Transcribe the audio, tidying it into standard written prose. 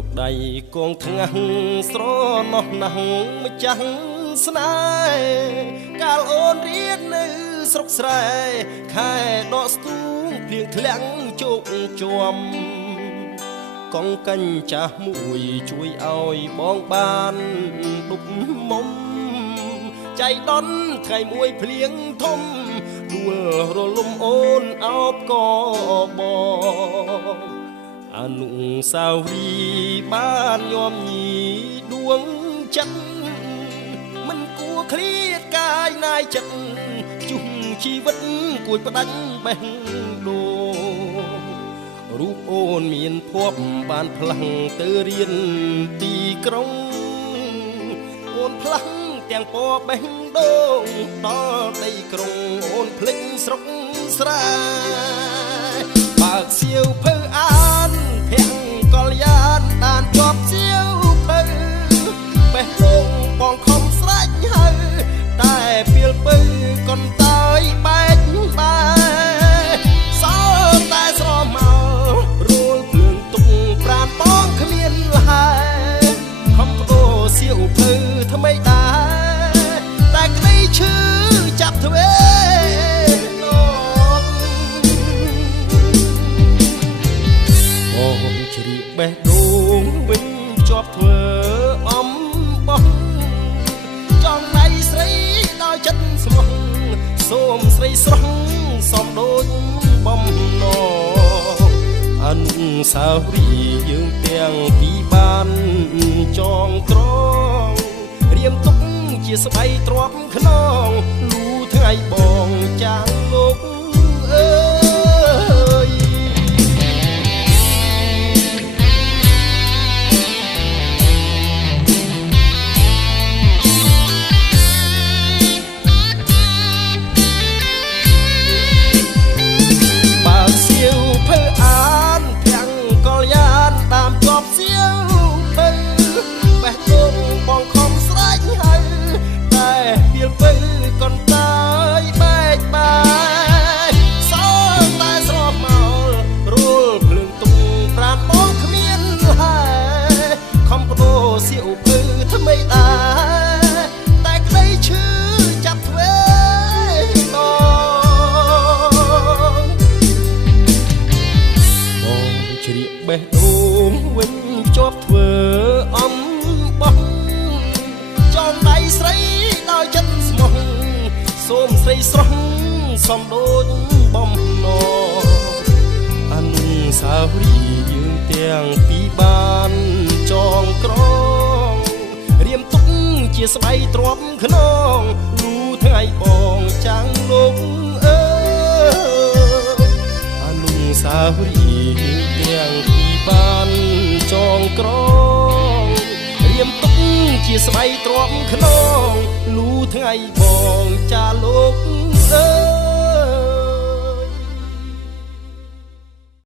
លោកដៃគងថ្ងាស់ស្រណោះណាស់ម្ចាស់ស្នេហ៍កាលអូនរៀននៅស្រុកស្រែខែដកស្ទូងភ្លៀងធ្លាំងជោគជាំកងកញ្ចាស់មួយជួយឲ្យបងបានដុកមុំចៃដន្យថ្ងៃមួយភ្លៀងធំដួលរលំអូនអោបកបងអនុសាវរីយ៍បានញោមញីដួងចិត្តមិនគួរឃ្លាតកាយណាយចិត្តជុំជីវិតគួយផ្ដាច់បេះដូងរូបអូនមានភ័ព្វបានផ្លាំងទៅរៀនទីក្រុងអូនផ្លាំងទាំងពណ៌បេះដូងដល់ដីក្រុងអូនភ្លេចស្រុកស្រែបើកសៀវភៅអានភ័ក្រកលយានដានជាប់សៀវភៅបេះដូងបងខំស្រេចហើយតែពេលពៅកន្តើយបែកបែសល់តែស្រមករួលភ្លើងទុកប្រាណបងគ្មានលហើយខំបដូរសៀវភៅថ្មីដែរតែក្តីឈឺចាប់ទ្វេបងជ្រៀកបេះដូងវិញជាប់ធ្វើអំបោះចង់ដៃស្រីដល់ចិត្តស្មោះសូមស្រីស្រស់សំដូចបំណងអនុសាវរីយ៍យើងទាំងពីរបានចងក្រងរៀមទុកជាស្បៃទ្រាំខ្នងលូថ្ងៃបងចាងលោកអើយបេះដូងវិញជាប់ធ្វើអំបោះចងដៃស្រីដោយចិត្តស្មោះសូមស្រីស្រស់សំដូចបំណងអនុសាវរីយ៍យើងទាំងពីរបានចងក្រងរៀមទុកជាស្បៃទ្រាំខ្នងលូថ្ងៃបងចាងលោកអើអនុសាវរីយ៍យើងទាំងបានចងក្រងរៀមទុកជាស្បៃទ្រាំខ្នងលូថ្ងៃបងចាលោកអើ